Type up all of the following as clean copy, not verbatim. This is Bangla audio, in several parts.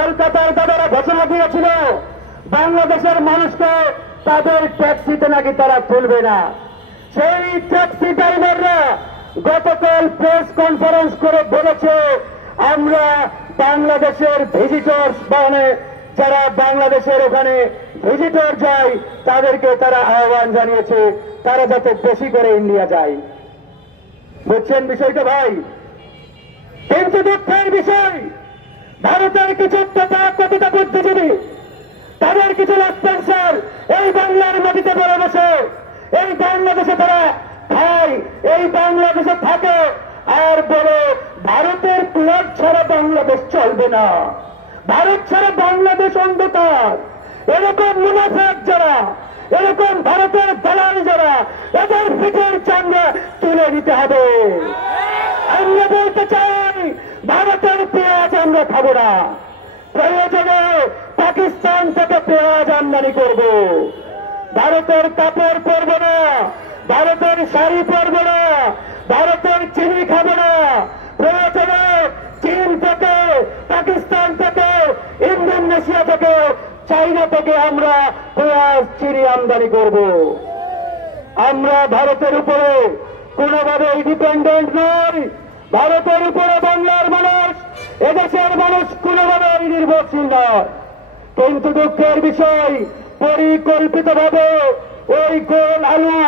কলকাতার দাদারা ঘোষণা দিয়েছিল বাংলাদেশের মানুষকে তাদের ট্যাক্সিতে নাকি তারা তুলবে না। সেই ট্যাক্সি ড্রাইভাররা গতকাল প্রেস কনফারেন্স করে বলেছে আমরা বাংলাদেশের ভিজিটর্স মানে যারা বাংলাদেশের ওখানে ভিজিটর যায় তাদেরকে তারা আহ্বান জানিয়েছে তারা যাতে বেশি করে ইন্ডিয়া যায়। বুঝছেন বিষয়টা ভাই? কিন্তু দুঃখের বিষয় ভারতের কিছু কতটা বুদ্ধিজীবী তাদের কিছু লাস্পেন্সার এই বাংলার মাটিতে বলে বসে এই বাংলাদেশে তারা খায়, এই বাংলাদেশে থাকে আর বলে ভারতের প্লট ছাড়া বাংলাদেশ চলবে না, ভারত ছাড়া বাংলাদেশ অন্ধকার। এরকম মুনাফিক যারা, এরকম ভারতের দালাল যারা, এদের পিঠের চামড়া তুলে নিতে হবে। আমরা বলতে চাই ভারতের পেঁয়াজ আমরা খাবো না, প্রয়োজনে পাকিস্তান থেকে পেঁয়াজ আমদানি করব। ভারতের কাপড় পরবো না, ভারতের শাড়ি পরবো না, ভারতের চিনি খাবো না। প্রয়োজনে চীন থেকে, পাকিস্তান থেকে, ইন্দোনেশিয়া থেকে, চাইনা থেকে আমরা পেঁয়াজ চিনি আমদানি করব। আমরা ভারতের উপরে কোনোভাবে ডিপেন্ডেন্ট নই। ভারতের উপরে বাংলার মানুষ, এদেশের মানুষ কোনোভাবে নির্ভরশীল নয়। কিন্তু দুঃখের বিষয় পরিকল্পিতভাবে ওই গোল আলু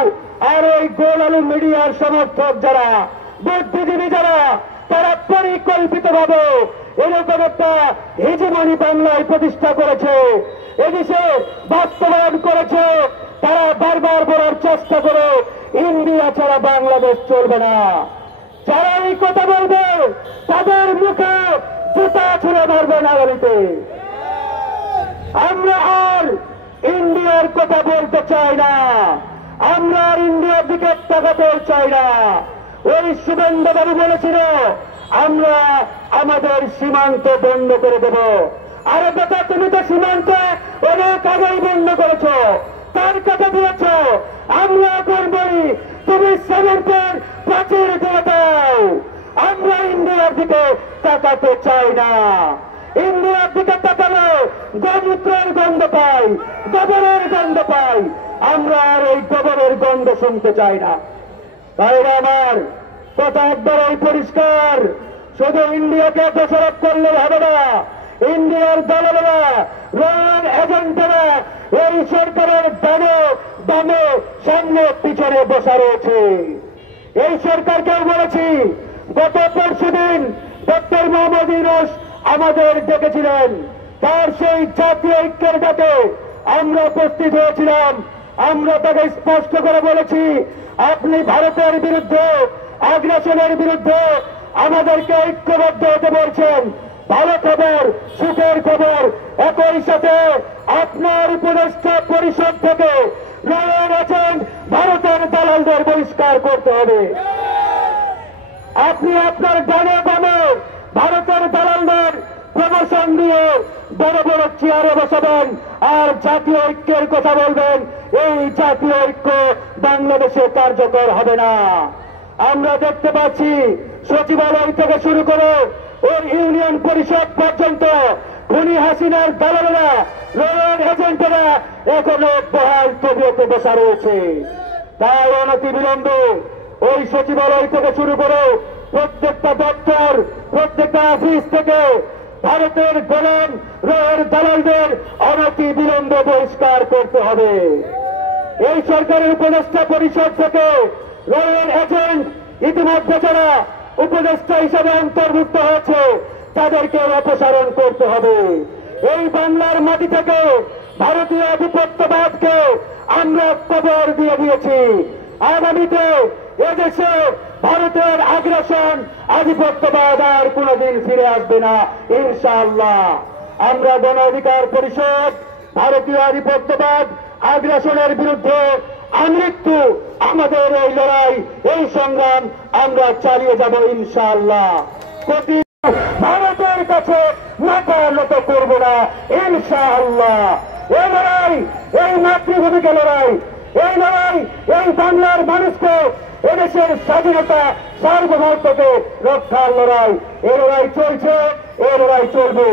আর ওই গোল আলু মিডিয়ার সমর্থক যারা, বুদ্ধিজীবী যারা, তারা পরিকল্পিতভাবে এরকম একটা হেজেমনি বাংলায় প্রতিষ্ঠা করেছে, এদেশে বাস্তবায়ন করেছে। তারা বারবার বলার চেষ্টা করে ইন্ডিয়া ছাড়া বাংলাদেশ চলবে না। যারা এই কথা বলবে তাদের মুখে জুতা ছুঁড়ে মারবেন আগামীতে। আমরা আর ইন্ডিয়ার কথা বলতে চাই না, আমরা আর ইন্ডিয়ার দিকে তাকাতে চাই না। ওই শুভেন্দুবাবু বলেছিল আমরা আমাদের সীমান্ত বন্ধ করে দেব। আরে বেটা, তুমি তো সীমান্ত অনেক আগেই বন্ধ করেছ, তার কথা দিয়েছ। আমরা এখন বলি তুমি সেমেন্টের প্রাচীর দিয়ে দাও। আমরা ইন্ডিয়ার দিকে তাকাতে চাই না। ইন্ডিয়ার দিকে তাকালে গোমূত্রের গন্ধ পাই, গোবরের গন্ধ পাই। আমরা আর এই গোবরের গন্ধ শুনতে চাই না। তাই আমার কথা একবারই পরিষ্কার, শুধু ইন্ডিয়াকে দোষারোপ করলে হবে না। ইন্ডিয়ার দলেরা, রয়্যাল এজেন্টরা এই সরকারের বামে সামনে পিছনে বসা রয়েছে। এই সরকারকে বলেছি, গত পরশুদিন ডক্টর মোহাম্মদ ইউনূস আমাদের ডেকেছিলেন, তার সেই জাতীয় ঐক্যের ডাকে আমরা উপস্থিত হয়েছিলাম। আমরা তাকে স্পষ্ট করে বলেছি, আপনি ভারতের বিরুদ্ধে, আগ্রাসনের বিরুদ্ধে আমাদেরকে ঐক্যবদ্ধ হতে বলছেন, ভালো খবর, সুখের খবর। একই সাথে আপনার উপদেষ্টা পরিষদ থেকে রয়্যাল এজেন্ট ভারতের দালালদের বহিষ্কার করতে হবে। আপনি আপনার ডানে বামে ভারতের দালালদের প্রমোশন দিয়ে বড় বড় চেয়ারে বসাবেন আর জাতীয় ঐক্যের কথা বলবেন। এই জাতীয় ঐক্য বাংলাদেশে কার্যকর হবে না। আমরা দেখতে পাচ্ছি সচিবালয় থেকে শুরু করে ওর ইউনিয়ন পরিষদ পর্যন্ত খুনি হাসিনার দালালেরা, রয়্যাল এজেন্টরা এখনো বহাল তবিয়তে বসা রয়েছে। তাই অনতিবিলম্বে ওই সচিবালয় থেকে শুরু করে প্রত্যেকটা দপ্তর, প্রত্যেকটা অফিস থেকে ভারতের গোলাম রয়ের দালালদের অনতিবিলম্বে বহিষ্কার করতে হবে। এই সরকারের উপদেষ্টা পরিষদ থেকে রয়্যাল এজেন্ট ইতিমধ্যে যারা উপদেষ্টা হিসেবে অন্তর্ভুক্ত হয়েছে তাদেরকে অপসারণ করতে হবে। এই বাংলার মাটি থেকে ভারতীয় আধিপত্যবাদকে আমরা কবর দিয়ে দিয়েছি। আগামীতে এদেশে ভারতের আগ্রাসন, আধিপত্যবাদ আর কোনদিন ফিরে আসবে না ইনশাআল্লাহ। আমরা গণ অধিকার পরিষদ ভারতীয় আধিপত্যবাদ, আগ্রাসনের বিরুদ্ধে আমৃত্যু আমাদের এই লড়াই, এই সংগ্রাম আমরা চালিয়ে যাব ইনশাআল্লাহ। ভারতের কাছে মাথা নত করব না ইনশাআল্লাহ। এই লড়াই, এই মাতৃভূমিকে লড়াই, এই লড়াই এই বাংলার মানুষকে, এদেশের স্বাধীনতা সার্বভৌমত্বকে রক্ষার লড়াই। এই লড়াই চলছে, এই লড়াই চলবে।